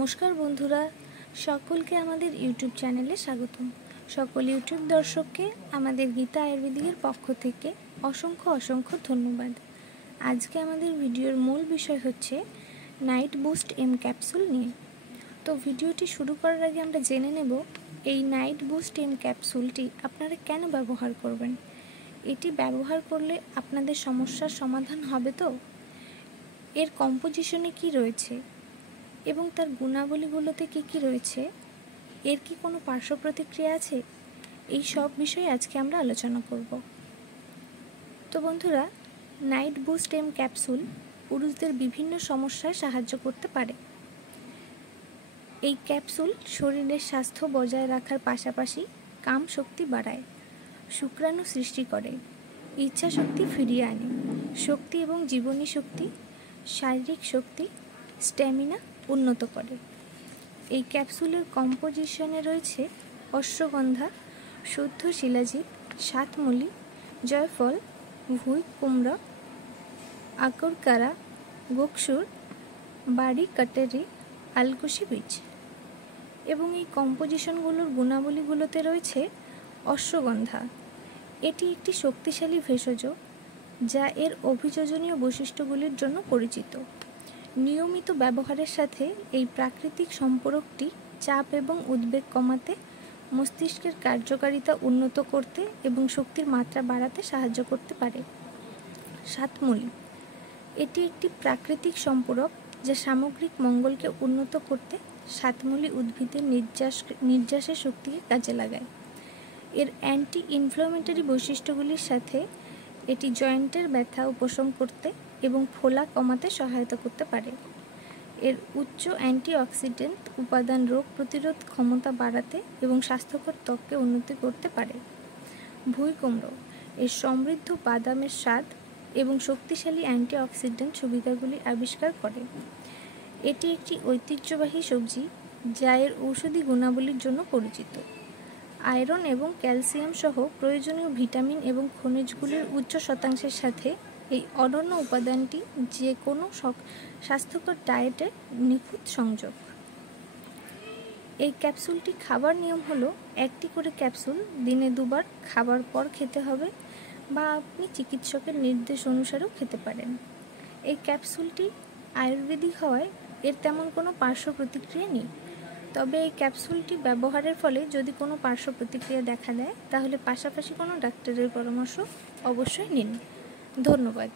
নমস্কার বন্ধুরা, সকলকে আমাদের ইউটিউব চ্যানেলে স্বাগতম। সকল ইউটিউব দর্শককে আমাদের গীতা আয়ুর্বেদিকের পক্ষ থেকে অসংখ্য ধন্যবাদ। আজকে আমাদের ভিডিওর মূল বিষয় হচ্ছে নাইট বুস্ট এম ক্যাপসুল নিয়ে। তো ভিডিওটি শুরু করার আগে আমরা জেনে নেব এই নাইট বুস্ট এম ক্যাপসুলটি আপনারা কেন ব্যবহার করবেন। এটি ব্যবহার করলে আপনাদের সমস্যার সমাধান হবে তো? এর কম্পোজিশনে কি রয়েছে এবং তার গুণাবলীগুলোতে কী রয়েছে, এর কি কোনো পার্শ্ব প্রতিক্রিয়া আছে, এই সব বিষয়ে আজকে আমরা আলোচনা করব। তো বন্ধুরা, নাইট বুস্ট এম ক্যাপসুল পুরুষদের বিভিন্ন সমস্যায় সাহায্য করতে পারে। এই ক্যাপসুল শরীরের স্বাস্থ্য বজায় রাখার পাশাপাশি কাম শক্তি বাড়ায়, শুক্রাণু সৃষ্টি করে, ইচ্ছা শক্তি ফিরিয়ে আনে, শক্তি এবং জীবনী শক্তি, শারীরিক শক্তি, স্ট্যামিনা উন্নত করে। এই ক্যাপসুলের কম্পোজিশনে রয়েছে অশ্বগন্ধা, শুদ্ধ শিলাজিৎ, সাতমূলি, জয়ফল, ভুঁই কুমড়া, আকরকারা, গোকসুর, বাড়ি কাটারি, আলকুশি বীজ। এবং এই কম্পোজিশনগুলোর গুণাবলীগুলোতে রয়েছে অশ্বগন্ধা। এটি একটি শক্তিশালী ভেষজ যা এর অভিযোজনীয় বৈশিষ্ট্যগুলির জন্য পরিচিত। নিয়মিত ব্যবহারের সাথে এই প্রাকৃতিক সম্পর্কটি চাপ এবং উদ্বেগ কমাতে, মস্তিষ্কের কার্যকারিতা উন্নত করতে এবং শক্তির মাত্রা বাড়াতে সাহায্য করতে পারে। সাতমূলি, এটি একটি প্রাকৃতিক সম্পূরক যা সামগ্রিক মঙ্গলকে উন্নত করতে সাতমূলি উদ্ভিদের নির্যাসের শক্তিকে কাজে লাগায়। এর অ্যান্টি ইনফ্লামেটরি বৈশিষ্ট্যগুলির সাথে এটি জয়েন্টের ব্যথা উপশম করতে এবং ফোলা কমাতে সহায়তা করতে পারে। এর উচ্চ অ্যান্টিঅক্সিডেন্ট উপাদান রোগ প্রতিরোধ ক্ষমতা বাড়াতে এবং স্বাস্থ্যকর ত্বককে উন্নতি করতে পারে। ভুঁই কুমড়ো, এর সমৃদ্ধ বাদামের স্বাদ এবং শক্তিশালী অ্যান্টিঅক্সিডেন্ট সুবিধাগুলি আবিষ্কার করে। এটি একটি ঐতিহ্যবাহী সবজি যা এর ঔষধি গুণাবলীর জন্য পরিচিত। আয়রন এবং ক্যালসিয়াম সহ প্রয়োজনীয় ভিটামিন এবং খনিজগুলির উচ্চ শতাংশের সাথে এই অনন্য উপাদানটি যে কোনো স্বাস্থ্যকর ডায়েটের নিখুঁত সংযোগ। এই ক্যাপসুলটি খাবার নিয়ম হলো একটি করে ক্যাপসুল দিনে 2 বার খাবার পর খেতে হবে, বা আপনি চিকিৎসকের নির্দেশ অনুসারেও খেতে পারেন। এই ক্যাপসুলটি আয়ুর্বেদিক হওয়ায় এর তেমন কোনো পার্শ্ব প্রতিক্রিয়া নেই। তবে এই ক্যাপসুলটি ব্যবহারের ফলে যদি কোনো পার্শ্ব প্রতিক্রিয়া দেখা দেয় তাহলে পাশাপাশি কোনো ডাক্তারের পরামর্শ অবশ্যই নিন। ধন্যবাদ।